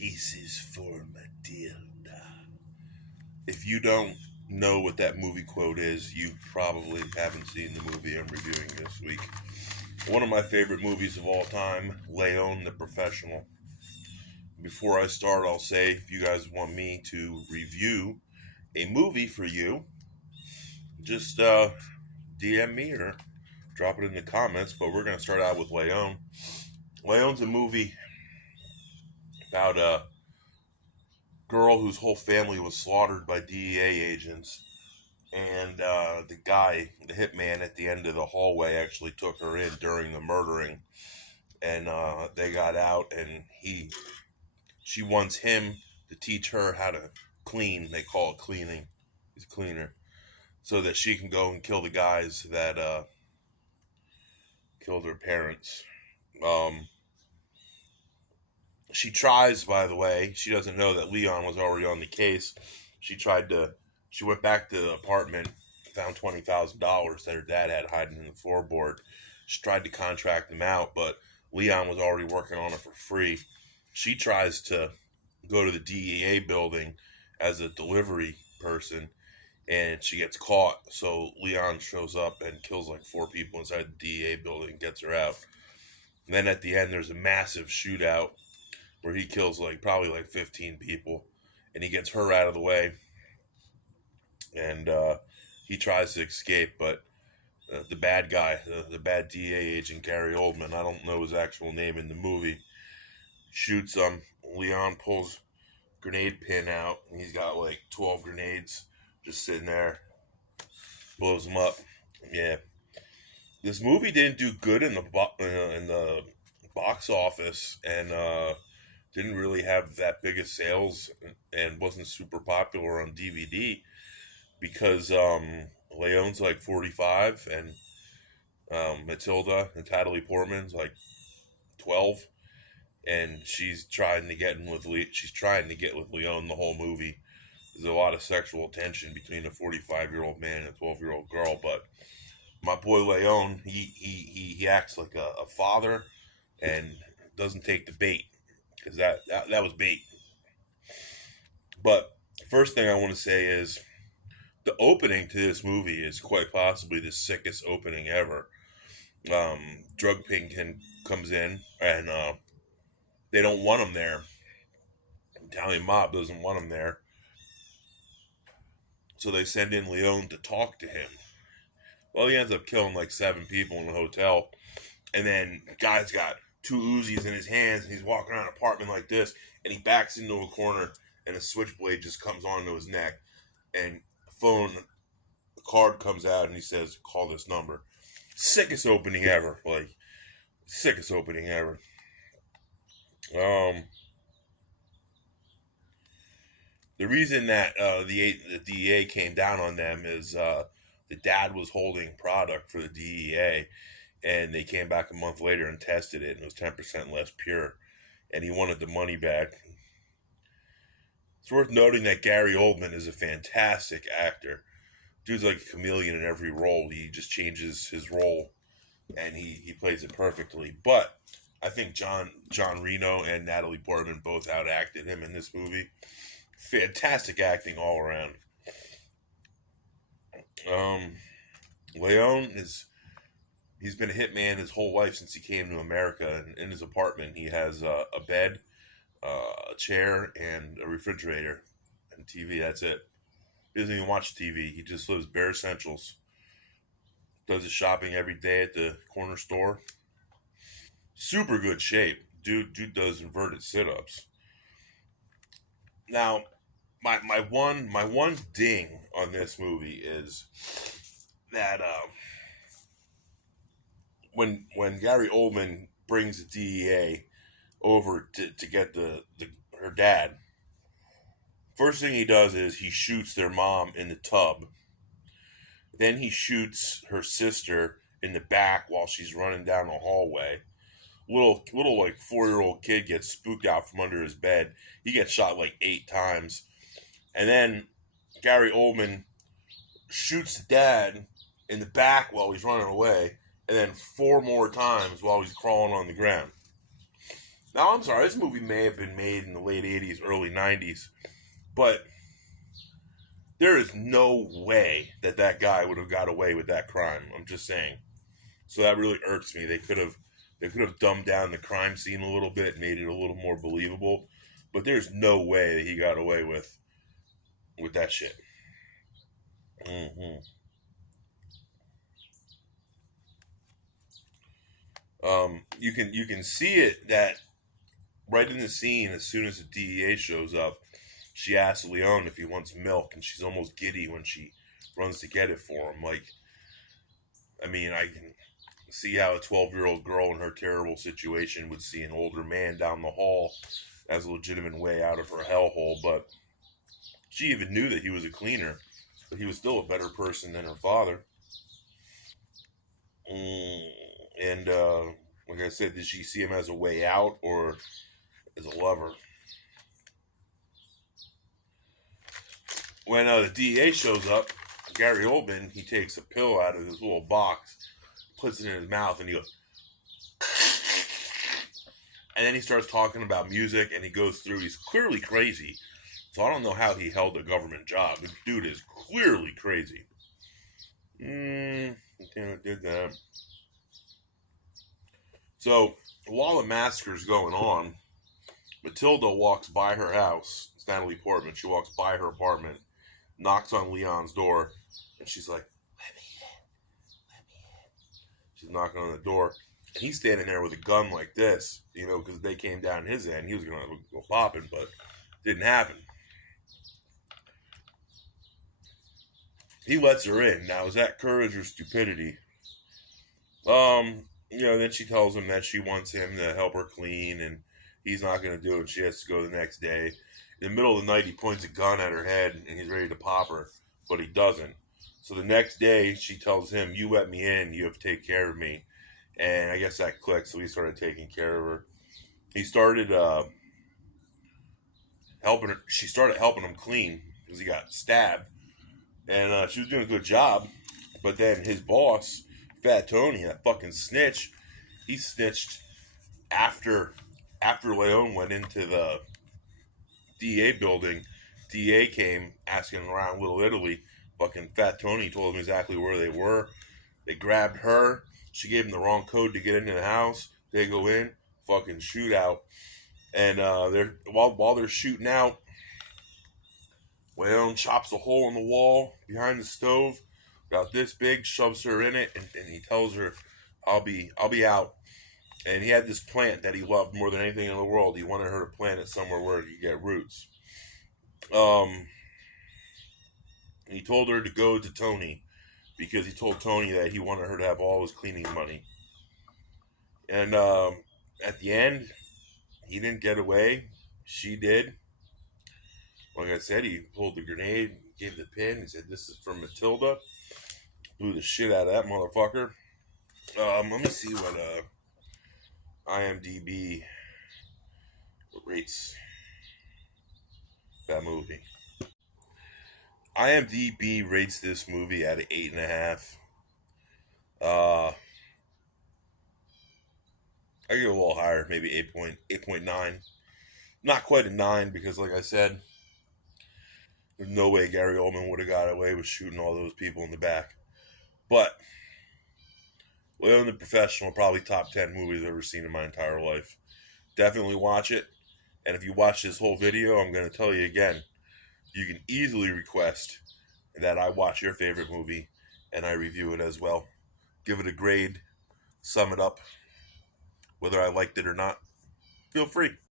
This is for Matilda. If you don't know what that movie quote is, you probably haven't seen the movie I'm reviewing this week. One of my favorite movies of all time, Leon the Professional. Before I start, I'll say if you guys want me to review a movie for you, just DM me or drop it in the comments. But we're going to start out with Leon. Leon's a movie about a girl whose whole family was slaughtered by DEA agents. And the guy, the hitman at the end of the hallway, actually took her in during the murdering. And they got out, and she wants him to teach her how to clean. They call it cleaning. He's a cleaner. So that she can go and kill the guys that killed her parents. She tries, by the way. She doesn't know that Leon was already on the case. She went back to the apartment, found $20,000 that her dad had hiding in the floorboard. She tried to contract him out, but Leon was already working on it for free. She tries to go to the DEA building as a delivery person, and she gets caught. So Leon shows up and kills like 4 people inside the DEA building and gets her out. And then at the end, there's a massive shootout where he kills probably 15 people, and he gets her out of the way. And he tries to escape, but the bad guy, the bad DEA agent, Gary Oldman, I don't know his actual name in the movie, shoots him. Leon pulls a grenade pin out, and he's got 12 grenades just sitting there, blows them up. Yeah. This movie didn't do good in the box office, and didn't really have that big of sales, and wasn't super popular on DVD because Leon's 45, and Matilda, Natalie Portman's 12, and she's trying to get with Leon the whole movie. There's a lot of sexual tension between a 45-year-old man and a 12-year-old girl, but my boy Leon, he acts like a father and doesn't take the bait, because that was bait. But first thing I want to say is the opening to this movie is quite possibly the sickest opening ever. Drug Kingpin comes in, and they don't want him there. Italian mob doesn't want him there, so they send in Leon to talk to him. Well, he ends up killing 7 people in the hotel, and then the guy's got 2 Uzis in his hands, and he's walking around an apartment like this, and he backs into a corner, and a switchblade just comes onto his neck, and the card comes out, and he says, "Call this number." Sickest opening ever. Sickest opening ever. The reason that the DEA came down on them is the dad was holding product for the DEA, and they came back a month later and tested it, and it was 10% less pure, and he wanted the money back. It's worth noting that Gary Oldman is a fantastic actor. Dude's like a chameleon in every role. He just changes his role, and he plays it perfectly. But I think John Reno and Natalie Portman both outacted him in this movie. Fantastic acting all around. Leon he's been a hitman his whole life since he came to America. And in his apartment, he has a bed, a chair, and a refrigerator, and TV. That's it. He doesn't even watch TV. He just lives bare essentials. Does his shopping every day at the corner store. Super good shape. Dude does inverted sit-ups. Now, my one ding on this movie is that when Gary Oldman brings the DEA over to get her dad, first thing he does is he shoots their mom in the tub. Then he shoots her sister in the back while she's running down the hallway. Little 4-year-old kid gets spooked out from under his bed. He gets shot 8 times. And then Gary Oldman shoots the dad in the back while he's running away, and then 4 more times while he's crawling on the ground. Now, I'm sorry, this movie may have been made in the late 80s, early 90s, but there is no way that that guy would have got away with that crime. I'm just saying. So that really irks me. They could have dumbed down the crime scene a little bit, made it a little more believable, but there's no way that he got away with that shit. hmm you can see it that right in the scene as soon as the DEA shows up, she asks Leon if he wants milk, and she's almost giddy when she runs to get it for him. Like, I mean, I can see how a 12-year-old girl in her terrible situation would see an older man down the hall as a legitimate way out of her hellhole, but she even knew that he was a cleaner, but he was still a better person than her father. Mm, and like I said, did she see him as a way out or as a lover? When the DEA shows up, Gary Oldman, he takes a pill out of his little box, puts it in his mouth, and he goes, and then he starts talking about music, and he goes through. He's clearly crazy, so I don't know how he held a government job. The dude is clearly crazy. Did that. So while the massacre is going on, Matilda walks by her house. It's Natalie Portman. She walks by her apartment, knocks on Leon's door, and she's like, "Let me in, let me in." She's knocking on the door, and he's standing there with a gun like this, because they came down his end. He was going to go popping, but it didn't happen. He lets her in. Now, is that courage or stupidity? Then she tells him that she wants him to help her clean, and he's not going to do it. She has to go the next day. In the middle of the night, he points a gun at her head, and he's ready to pop her, but he doesn't. So the next day, she tells him, "You let me in. You have to take care of me." And I guess that clicked, so he started taking care of her. He started helping her. She started helping him clean because he got stabbed, and she was doing a good job. But then his boss, Fat Tony, that fucking snitch, he snitched after Leon went into the DA building. DA came asking around Little Italy. Fucking Fat Tony told him exactly where they were. They grabbed her. She gave him the wrong code to get into the house. They go in, fucking shootout, and they're while they're shooting out, Leon chops a hole in the wall behind the stove, about this big, shoves her in it, and he tells her, "I'll be out." And he had this plant that he loved more than anything in the world. He wanted her to plant it somewhere where you get roots. Um, he told her to go to Tony because he told Tony that he wanted her to have all his cleaning money. And at the end, he didn't get away. She did. Like I said, he pulled the grenade, gave the pin. He said, "This is from Matilda." Blew the shit out of that motherfucker. Let me see what IMDb rates that movie. IMDb rates this movie at an 8.5. I give it a little higher, maybe 8.9. Not quite a 9 because, like I said, there's no way Gary Oldman would have got away with shooting all those people in the back. But Leon the Professional, probably top 10 movies I've ever seen in my entire life. Definitely watch it. And if you watch this whole video, I'm going to tell you again, you can easily request that I watch your favorite movie and I review it as well. Give it a grade, sum it up, whether I liked it or not. Feel free.